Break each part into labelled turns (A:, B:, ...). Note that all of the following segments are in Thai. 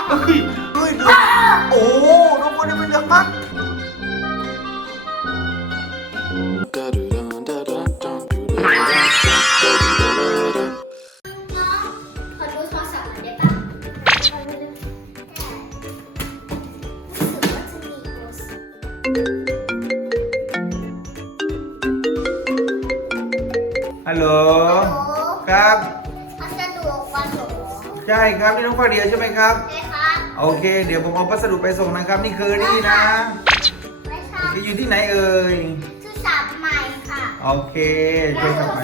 A: เฮ้ยเฮ้ยเดือดโอ้น้องคนนี้เป็นเดือดมาก
B: น้องขอดูโทรศัพท์หน่อยได้ปะรู้สึกว่าจะมีโทรศัพท์
A: ฮัลโหลครับ
B: พัสดุวันหรอ
A: ใช่ครับนี่น้องฟาเดียใช่ไหมครับ
B: ใช่ครับ
A: โอเคเดี๋ยวผมเอาพัสดุไปส่งนะครับนี่เคอรี่นะ
B: ไม่ใช่
A: อยู่ที่ไหนเอ่ย
B: ชื่อสามใหม่ค่ะ
A: โอเคเจอกันใหม่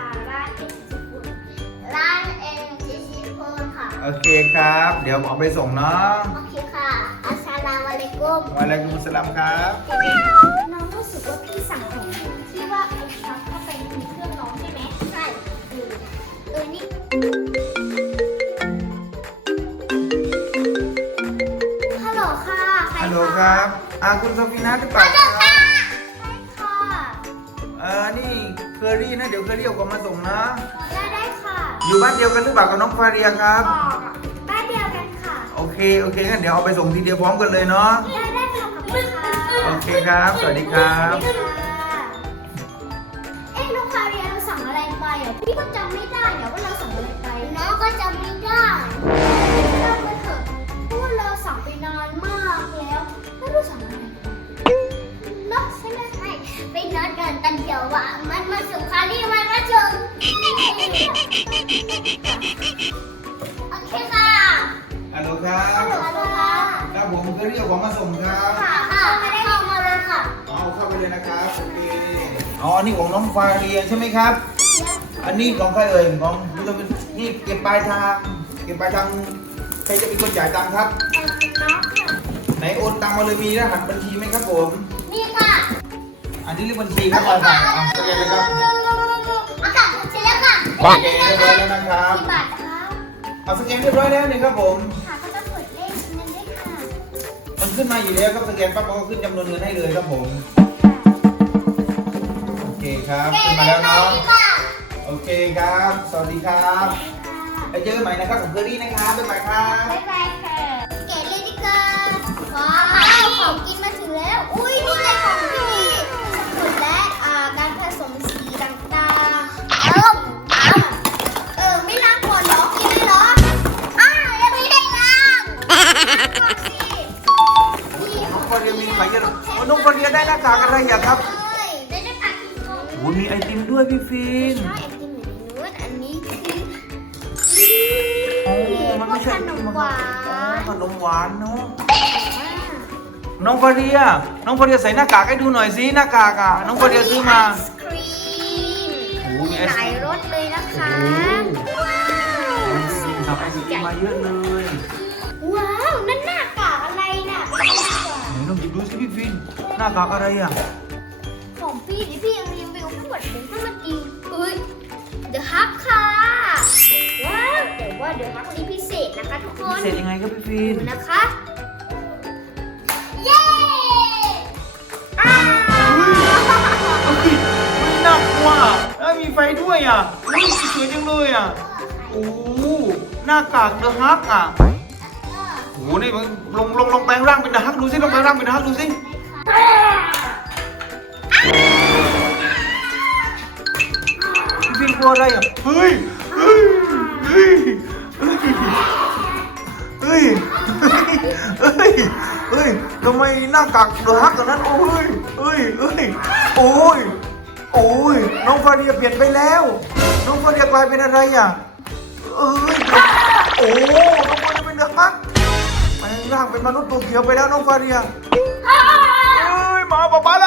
B: ร้านเอ็นจิโฟนค่ะ
A: โอเคครับเดี๋ยวผมเอาไปส่งเนาะ
B: โอเคค่ะอัสสลามุอะลัยกุม
A: วะอะลัยกุมุสสลามครับ
B: น้องรู้สึกว่าพี่สั่งของที่ว่าไอ้ชักเข้าไปในเครื่องน้องใช่ไหมใช่นี่ฮัลโหลค่ะใคร
A: ฮัลโหลครับคุณโซฟีนาหรือเปล่า
B: ฮัลโหล
A: ครับ
B: ค่ะ
A: นี่เคอรี่นะเดี๋ยวเคอรี่เอากลับมาส่งนะ
B: ได้ค่ะ
A: อยู่บ้านเดียวกันหรือเปล่ากับน้องฟาเรียครับ
B: บ้านเดียวกันค่ะ
A: โอเคงั้นเดี๋ยวเอาไปส่งทีเดียวพร้อมกันเลยเนาะ
B: ได้ค่ะขอบคุณค่ะ
A: โอเคครับสวัสดีครับ
B: เอ๊ะน้องคาเรียเราสั่งอะไรไปอ่ะพี่ก็จำไม่ได้เนี่ยว่าเราสั่งอะไรไปน้องก็จำไม่ได้เล่าไปเถอะเพราะว่าเราสั่งไปนานมากแล้วไม่รู้สั่งอะไรเนาะใช่ไหมใช่ไปนอนกันตันเดียวว่ะมันมาส่งคาเรียมันมาส่งโอเคค่ะ
A: ฮัลโหลครับ
B: ฮัลโหลค่ะ
A: ครับผมเคอรี่เอาของมาส่งครับ
B: ค่ะไม่ได้เข้ามาเลยค่ะ
A: เอาเข้าไปเลยนะครับโอเคอันนี้ของน้องฟาเรียใช่ไหมครับ อันนี้ของใครเอ่ยของนี่เก็บปลายทางใครจะเป็นคนจ่ายตังค์ครับ
B: น้องค่ะ
A: ไหนโอนตังค์มาเลยมีรหัสบัญชีไหมครับผม
B: นี่ค่ะ
A: อันนี้เรียกบัญชีครับมาสั่งสแกนเลยครับ
B: อากาศเสร็จแล้วค่ะ
A: โอเคเรียบร้อยแล้วนะครับ
B: กี่บาทคะ
A: เอาสแกนเรียบร้อยแล้วนี่ครับผม
B: ค่ะก็ต้องกดเลขนั้นด้วยค่ะ
A: มันขึ้นมาอยู่แล้วครับสแกนปั๊บมันก็ขึ้นจำนวนเงินให้เลยครับผมโอเคครับขึ้นมาแล้วเนาะโอเคครับ สวัสดีครับไปเจอกันใหม่นะครับผมเคอรี่นะครับบ๊ายบายครับ
B: บ๊ายบายค่ะเก๋เลยดีกว่าว้าวของกินมาถึงแล้ว อุ้ยนี่เลยของพี่สมุดและการผสมสีต่างๆไม่ล้างก่อนเหรอกินเลยเหรอยังไม่ได้ล้างนี่
A: น้องฟาเรียมีขายเยอะน้องฟาเรียได้หน้ากากอะไรอย่างครับ
B: ได้หน้ากากกินก่อน
A: โอ้มีไอติมด้วยพี่ฟิน
B: ใช่ไอติมอยู่ในนู้นอันนี้คือ
A: โอ้มันไม่ใช่
B: ขนมหวาน
A: ขนมหวานเนาะน้องฟาเรียใส่หน้ากากให้ดูหน่อยสิหน้ากากน้องฟาเรียซื้อมา
B: ไอศครีม
A: โอ้มีไอ
B: ห
A: ศ
B: ลาย
A: กรีม
B: รสเลยนะคะ
A: ทำไอศกรีมมาเยอะเลย
B: ว้าว นั่นหน้ากากอะไรน่ะไปดูดีกว่า
A: ไหนลองหยิบดูสิพี่ฟินหน้ากากอะไรอ่ะ
B: ของพี่ดิพี่ยังรีวิวไม่หมดเลยถ้ามันดีเฮ้ย The Hub ค่ะ ว้าวแต่ว่า The Hub นี้พิเศษนะคะทุกคน
A: เสร็จยังไงครับพี่ฟิน
B: ดูนะคะ เย้อ้าว
A: ไม่น่ากลัวมีไฟด้วยอ่ะสวยจังเลยอ่ะโอ้หน้ากากเดอะฮักอ่ะโอ้นี่มันลงแปลงร่างเป็นเดอะฮักดูสิลงแปลงร่างเป็นเดอะฮักดูสิพี่ฟินกลัวอะไรอ่ะเฮ้ยทำไมหน้ากากเดอะฮักกันนั้นโอ้ยน้องฟาเรียเปลี่ยนไปแล้ว น้องฟาเรียกลายเป็นอะไรอ่ะน้องฟาเรียเป็นเดอะฮักแปลงร่างเป็นมนุษย์ตัวเขียวไปแล้วน้องฟาเรียมาป๊าแล้ว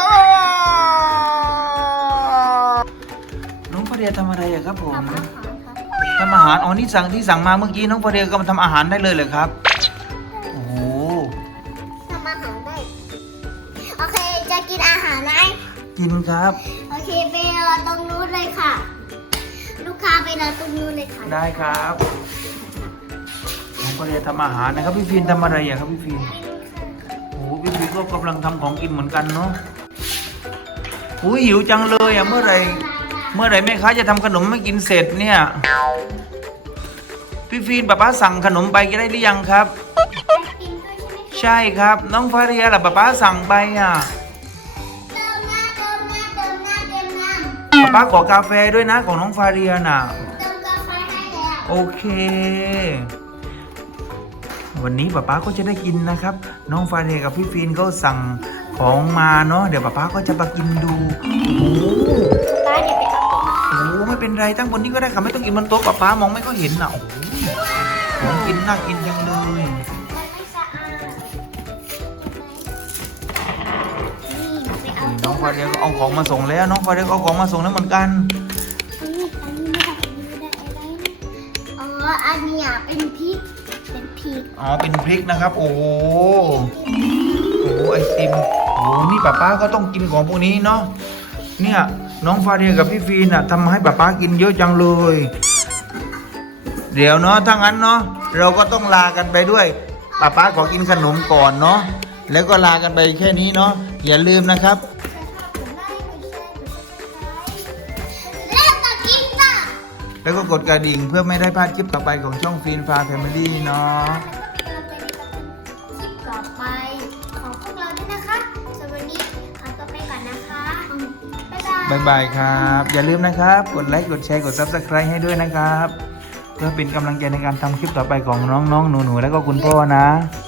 A: น้องฟาเรียทำอะไรอะครับผมทำอาหารอ๋อนี่ที่สั่งมาเมื่อกี้น้องฟาเรียก็มาทำอาหารได้เลยเหรอครับโอ้
B: ทำอาหารได้ โอเค จะกินอาหารไหม
A: กินครับ
B: โอเคไปรอตรงนู้นเลยค่ะ ลูกค้าไปรอตรงนู้นเลยค่ะ
A: ได้ครับน้องฟาเรียทำอาหารนะครับพี่ฟินทำอะไรอะครับพี่ฟินโอ้พี่ฟินก็กำลังทำของกินเหมือนกันเนาะหิวจังเลยอะเมื่อไหร่แม่ค้าจะทำขนมให้กินเสร็จเนี่ยพี่ฟินป้าสั่งขนมไปได้หรือยังครับใช่ครับ น้องฟาเรียล่ะป๊าสั่งไปอ่ะ
B: เติมน้ำเติมน้ำเติมน้ำเติมน้
A: ป๊าขอกาแฟด้วยนะของน้องฟาเรียน่ะ
B: ำเติมกาแฟให้แล้ว
A: โอเค วันนี้ป๊าก็จะได้กินนะครับ น้องฟาเรียกับพี่ฟีนก็สั่งของมาเนาะเดี๋ยวป๊าก็จะมากินดูโอ้โห
B: ป้าเดี๋ยวไปเอาตัวมา
A: โอ้โหไม่เป็นไรตั้งบนนี้ก็ได้ค่ะไม่ต้องกินบนโต๊ะป๊ามองไม่ก็เห็นน่ะโอ้โหของกินน่ากินจังเลย
B: มันไม่สะอาดนี่ไปเอา
A: น้
B: ตั
A: อ
B: ว
A: งฟาเรียก็เอาของมาส่งแล้วน้องฟาเรียก็เอาของมาส่งแล้วเหมือนกัน
B: อันนี้ไม่ได้อะไรนะอ๋ออันเนี้ยเป็นพริกเป็นพริก
A: อ๋อเป็นพริกนะครับ โอ้โหโอ้โหไอติมโอ้โหนี่ป๊าก็ต้องกินของพวกนี้เนาะเนี่ยน้องฟาเรียกับพี่ฟีนอ่ะทำให้ป๊ากินเยอะจังเลย เดี๋ยวเนาะถ้างั้นเนาะเราก็ต้องลากันไปด้วยป๊าขอกินขนมก่อนเนาะแล้วก็ลากันไปแค่นี้เนาะอย่าลืมนะครับ
B: แล้วก็กินต่อ
A: แล้วก็กดกระดิ่งเพื่อไม่ได้พลาดคลิปต่อไปของช่องฟีนฟาแฟมิลี่เนาะ
B: คลิปต่อไปของพวกเราด้วยนะคะสำหรับวันนี้ขอตัวไปก่อนนะคะ บ๊ายบาย
A: บ๊ายบายครับ อย่าลืมนะครับ กดไลค์กดแชร์กด Subscribe ให้ด้วยนะครับ เพื่อเป็นกำลังใจในการทำคลิปต่อไปของน้องๆหนูๆแล้วก็คุณพ่อนะ
B: ค